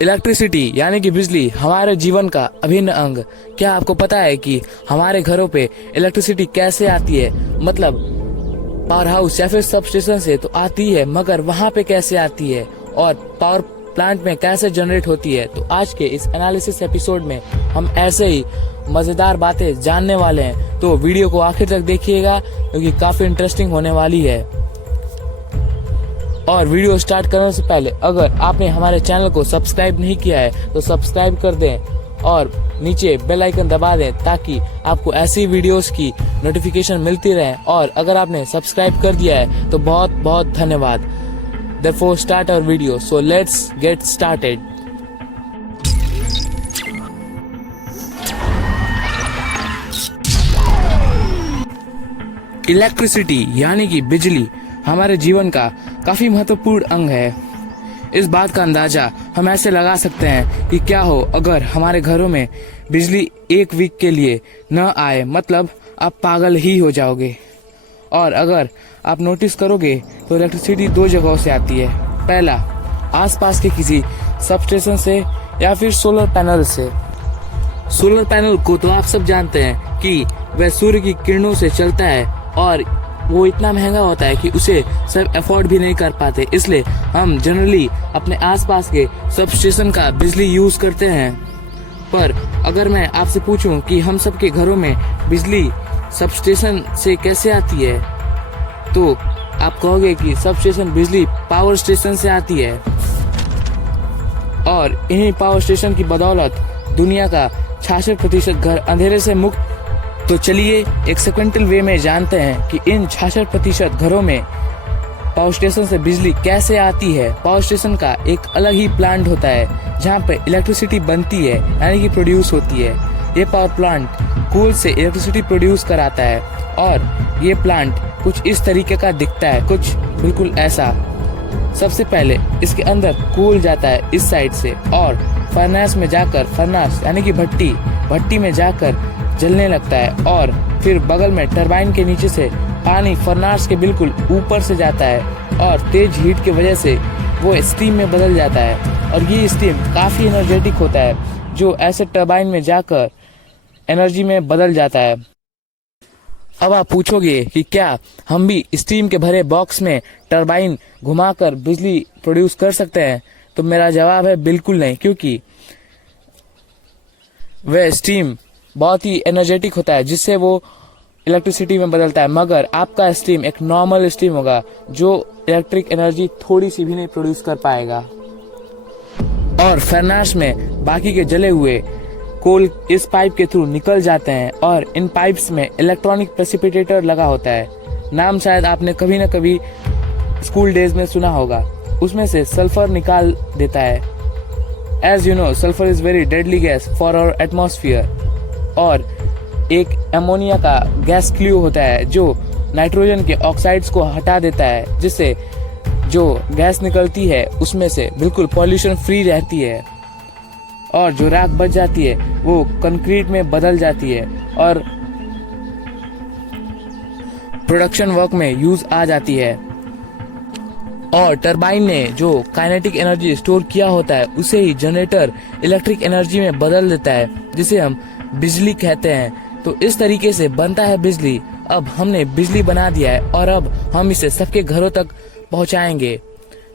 Electricity यानी कि बिजली हमारे जीवन का अभिन्न अंग। क्या आपको पता है कि हमारे घरों पे इलेक्ट्रिसिटी कैसे आती है? मतलब पावर हाउस या फिर सब स्टेशन से तो आती है, मगर वहाँ पे कैसे आती है और पावर प्लांट में कैसे जनरेट होती है? तो आज के इस एनालिसिस एपिसोड में हम ऐसे ही मजेदार बातें जानने वाले हैं, तो वीडियो को आखिर तक देखिएगा क्योंकि काफी इंटरेस्टिंग होने वाली है। और वीडियो स्टार्ट करने से पहले अगर आपने हमारे चैनल को सब्सक्राइब नहीं किया है तो सब्सक्राइब कर दें और नीचे बेल आइकन दबा दें ताकि आपको ऐसी वीडियोस की नोटिफिकेशन मिलती रहे। और अगर आपने सब्सक्राइब कर दिया है तो बहुत बहुत धन्यवाद। Therefore start our video. So let's get started. Electricity यानी कि बिजली हमारे जीवन का काफी महत्वपूर्ण अंग है। इस बात का अंदाजा हम ऐसे लगा सकते हैं कि क्या हो अगर हमारे घरों में बिजली एक वीक के लिए न आए, मतलब आप पागल ही हो जाओगे। और अगर आप नोटिस करोगे तो इलेक्ट्रिसिटी दो जगहों से आती है। पहला, आसपास के किसी सबस्टेशन से या फिर सोलर पैनल से। सोलर पैनल को तो आप सब जानते हैं कि वह सूर्य की किरणों से चलता है और वो इतना महंगा होता है कि उसे सब अफोर्ड भी नहीं कर पाते, इसलिए हम जनरली अपने आसपास के सब स्टेशन का बिजली यूज करते हैं। पर अगर मैं आपसे पूछूं कि हम सबके घरों में बिजली सब स्टेशन से कैसे आती है, तो आप कहोगे कि सब स्टेशन बिजली पावर स्टेशन से आती है और इन्हीं पावर स्टेशन की बदौलत दुनिया का 66% घर अंधेरे से मुक्त। तो चलिए एक सेक्वेंटल वे में जानते हैं कि इन 66% घरों में पावर स्टेशन से बिजली कैसे आती है। पावर स्टेशन का एक अलग ही प्लांट होता है जहाँ पे इलेक्ट्रिसिटी बनती है यानी कि प्रोड्यूस होती है। ये पावर प्लांट कोल से इलेक्ट्रिसिटी प्रोड्यूस कराता है और ये प्लांट कुछ इस तरीके का दिखता है, कुछ बिल्कुल ऐसा। सबसे पहले इसके अंदर कोल जाता है इस साइड से और फर्नेस में जाकर, फर्नेस यानी कि भट्टी में जाकर जलने लगता है और फिर बगल में टरबाइन के नीचे से पानी फर्नेस के बिल्कुल ऊपर से जाता है और तेज हीट की वजह से वो स्टीम में बदल जाता है। और ये स्टीम काफी एनर्जेटिक होता है जो ऐसे टरबाइन में जाकर एनर्जी में बदल जाता है। अब आप पूछोगे कि क्या हम भी स्टीम के भरे बॉक्स में टरबाइन घुमाकर बिजली प्रोड्यूस कर सकते हैं? तो मेरा जवाब है बिल्कुल नहीं, क्योंकि वह स्टीम बहुत ही एनर्जेटिक होता है जिससे वो इलेक्ट्रिसिटी में बदलता है, मगर आपका स्टीम एक नॉर्मल स्टीम होगा जो इलेक्ट्रिक एनर्जी थोड़ी सी भी नहीं प्रोड्यूस कर पाएगा। और फर्नेस में बाकी के जले हुए कोल इस पाइप के थ्रू निकल जाते हैं और इन पाइप्स में इलेक्ट्रॉनिक प्रेसिपिटेटर लगा होता है। नाम शायद आपने कभी न कभी स्कूल डेज में सुना होगा। उसमें से सल्फर निकाल देता है। As you know, sulphur is very deadly gas for our atmosphere. और एक एमोनिया का गैस क्ल्यू होता है जो नाइट्रोजन के ऑक्साइड्स को हटा देता है, जिससे जो गैस निकलती है उसमें से बिल्कुल पॉल्यूशन फ्री रहती है और जो राख बच जाती है वो कंक्रीट में बदल जाती है और प्रोडक्शन वर्क में यूज आ जाती है। और टरबाइन ने जो काइनेटिक एनर्जी स्टोर किया होता है उसे ही जनरेटर इलेक्ट्रिक एनर्जी में बदल देता है, जिसे हम बिजली कहते हैं। तो इस तरीके से बनता है बिजली। अब हमने बिजली बना दिया है और अब हम इसे सबके घरों तक पहुंचाएंगे।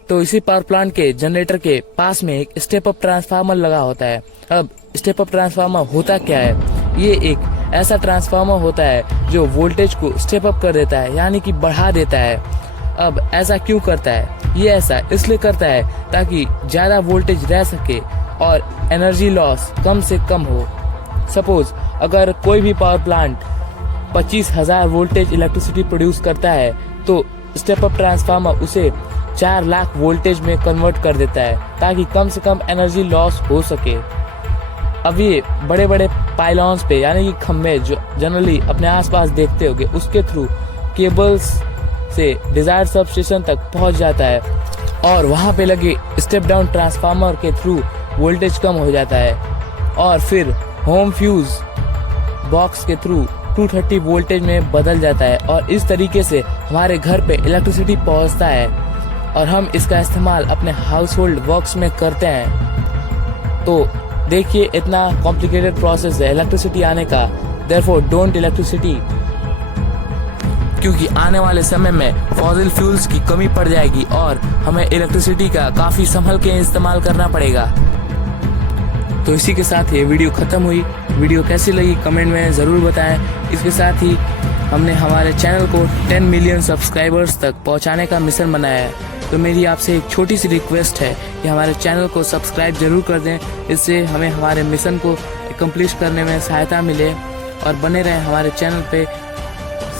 तो इसी पावर प्लांट के जनरेटर के पास में एक स्टेप अप ट्रांसफार्मर लगा होता है। अब स्टेप अप ट्रांसफार्मर होता क्या है? ये एक ऐसा ट्रांसफार्मर होता है जो वोल्टेज को स्टेप अप कर देता है, यानी कि बढ़ा देता है। अब ऐसा क्यों करता है? ये ऐसा इसलिए करता है ताकि ज्यादा वोल्टेज रह सके और एनर्जी लॉस कम से कम हो। सपोज अगर कोई भी power plant 25,000 voltage electricity produce करता है तो स्टेप अप ट्रांसफार्मर उसे 4 लाख वोल्टेज में कन्वर्ट कर देता है ताकि कम से कम एनर्जी लॉस हो सके। अब ये बड़े बड़े पाइलॉन्स पे यानी कि खंभे जो जनरली अपने आसपास देखते होंगे, उसके थ्रू केबल्स से डिजायर सब स्टेशन तक पहुंच जाता है और वहां पे लगे स्टेप डाउन ट्रांसफार्मर के थ्रू वोल्टेज कम हो जाता है और फिर होम फ्यूज बॉक्स के थ्रू 230 वोल्टेज में बदल जाता है और इस तरीके से हमारे घर पे इलेक्ट्रिसिटी पहुंचता है और हम इसका इस्तेमाल अपने हाउस होल्ड वर्क्स में करते हैं। तो देखिए इतना कॉम्प्लिकेटेड प्रोसेस है इलेक्ट्रिसिटी आने का। देयरफॉर डोंट इलेक्ट्रिसिटी, क्योंकि आने वाले समय में फॉसिल फ्यूल्स की कमी पड़ जाएगी और हमें इलेक्ट्रिसिटी का काफी संभल के इस्तेमाल करना पड़ेगा। तो इसी के साथ ये वीडियो खत्म हुई। वीडियो कैसी लगी कमेंट में ज़रूर बताएं। इसके साथ ही हमने हमारे चैनल को 10 मिलियन सब्सक्राइबर्स तक पहुंचाने का मिशन बनाया है। तो मेरी आपसे एक छोटी सी रिक्वेस्ट है कि हमारे चैनल को सब्सक्राइब जरूर कर दें। इससे हमें हमारे मिशन को एकम्प्लिश करने में सहायता मिले और बने रहें हमारे चैनल पे।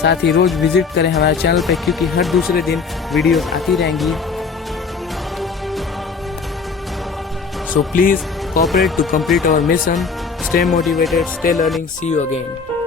साथ ही रोज विजिट करें हमारे चैनल पे, क्योंकि हर दूसरे दिन वीडियो आती रहेंगी। So please cooperate to complete our mission. Stay motivated, stay learning. See you again.